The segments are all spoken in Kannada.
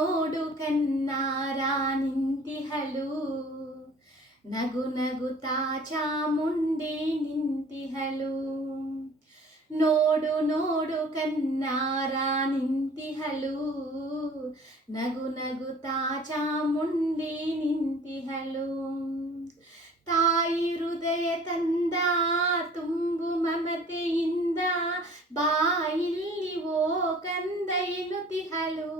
ನೋಡು ಕನ್ನಾರ ನಿಂತಿಹಳು, ನಗು ನಗುತ್ತಾ ಚಾಮುಂಡಿ ನಿಂತಿಹಳು. ನೋಡು ನೋಡು ಕನ್ನಾರ ನಿಂತಿಹಳು, ನಗು ನಗುತ್ತಾ ಚಾಮುಂಡಿ ನಿಂತಿಹಳು. ತಾಯಿ ಹೃದಯ ತಂದ ತುಂಬು ಮಮತೆಯಿಂದ ಬಾಯಿಲ್ಲಿ ಓ ಕಂದ ಎನ್ನುತ್ತಿಹಳು.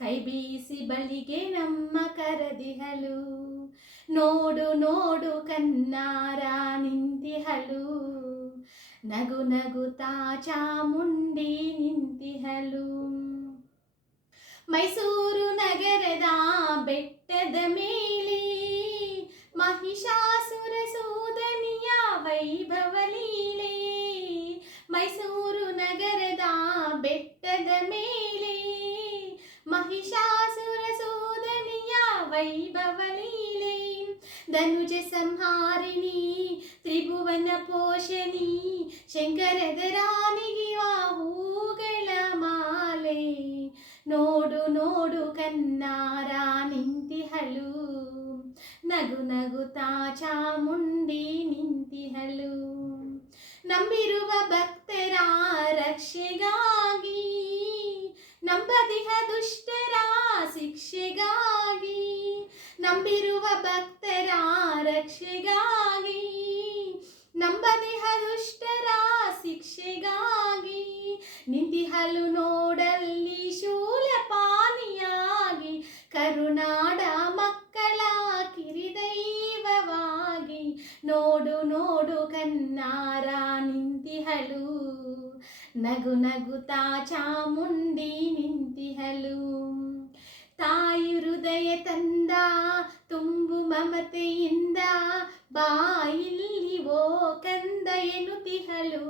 ಕೈ ಬೀಸಿ ಬಳಿಗೆ ನಮ್ಮ ಕರೆದಿಹಳು. ನೋಡು ನೋಡು ಕನ್ನಾರ ನಿಂತಿಹಳು, ನಗು ನಗುತ್ತಾ ಚಾಮುಂಡಿ ನಿಂತಿಹಳು. ಮೈಸೂರು ನಗರದ ಬೆಟ್ಟದ ಮೇಲೆ ಮಹಿಷಾಸುರ ಸೂದನಿಯ ವೈಭವ ಲೀಲೆ. ಮೈಸೂರು ನಗರದ ಬೆಟ್ಟದ ಮೇಲೆ ಮಹಿಷಾಸುರ ಸೂದನಿಯ ವೈಭವ ಲೀಲೆ. ಧನುಜ ಸಂಹಾರಿಣಿ ತ್ರಿಭುವನ ಪೋಷಣಿ, ಶಂಕರದ ರಾಣಿಗೆ ಹೂಗಳ ಮಾಲೆ. ನೋಡು ನೋಡು ಕನ್ನಾರ ನಿಂತಿಹಳು, ನಗು ನಗುತ್ತಾ ಚಾಮುಂಡಿ ನಿಂತಿಹಳು. ನಂಬಿರುವ ಭಕ್ತರ ರಕ್ಷೆಗಾಗಿ, ನಂಬದಿಹ ದುಷ್ಟರ ಶಿಕ್ಷೆಗಾಗಿ. ನಂಬಿರುವ ಭಕ್ತರ ರಕ್ಷೆಗಾಗಿ, ನಂಬದಿಹ ದುಷ್ಟರ ಶಿಕ್ಷೆಗಾಗಿ. ನಿಂತಿಹಳು ನೋಡಲ್ಲಿ ಶೂಲಪಾಣಿಯಾಗಿ, ಕರುನಾಡ ಮಕ್ಕಳ ಕಿರಿದೈವವಾಗಿ. ನೋಡು ನೋಡು ಕನ್ನಾರ ನಿಂತಿಹಳು, ನಗು ನಗುತ್ತಾ ಚಾಮುಂಡಿ ನಿಂತಿಹಳು. ತಾಯಿ ಹೃದಯ ತಂದ ತುಂಬು ಮಮತೆಯಿಂದ ಬಾಯಿಲ್ಲಿ ಓ ಕಂದ ಎನ್ನುತ್ತಿಹಳು.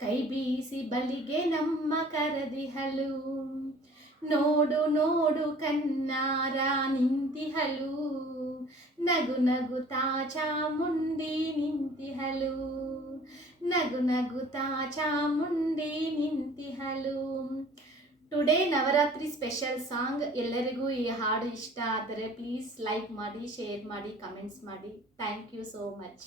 ಕೈ ಬೀಸಿ ಬಳಿಗೆ ನಮ್ಮ ಕರೆದಿಹಳು. ನೋಡು ನೋಡು ಕನ್ನಾರ ನಿಂತಿಹಳು, ನಗು ನಗುತ್ತಾ ಚಾಮುಂಡಿ ನಿಂತಿಹಳು. ನಗು ನಗುತ್ತಾ ಚಾಮುಂಡಿ ನಿಂತಿಹಳು. Today Navratri special song. ಎಲ್ಲರಿಗೂ ಈ ಹಾಡು ಇಷ್ಟ ಆದರೆ ಪ್ಲೀಸ್ ಲೈಕ್ ಮಾಡಿ, ಶೇರ್ ಮಾಡಿ, ಕಮೆಂಟ್ಸ್ ಮಾಡಿ. Thank you so much.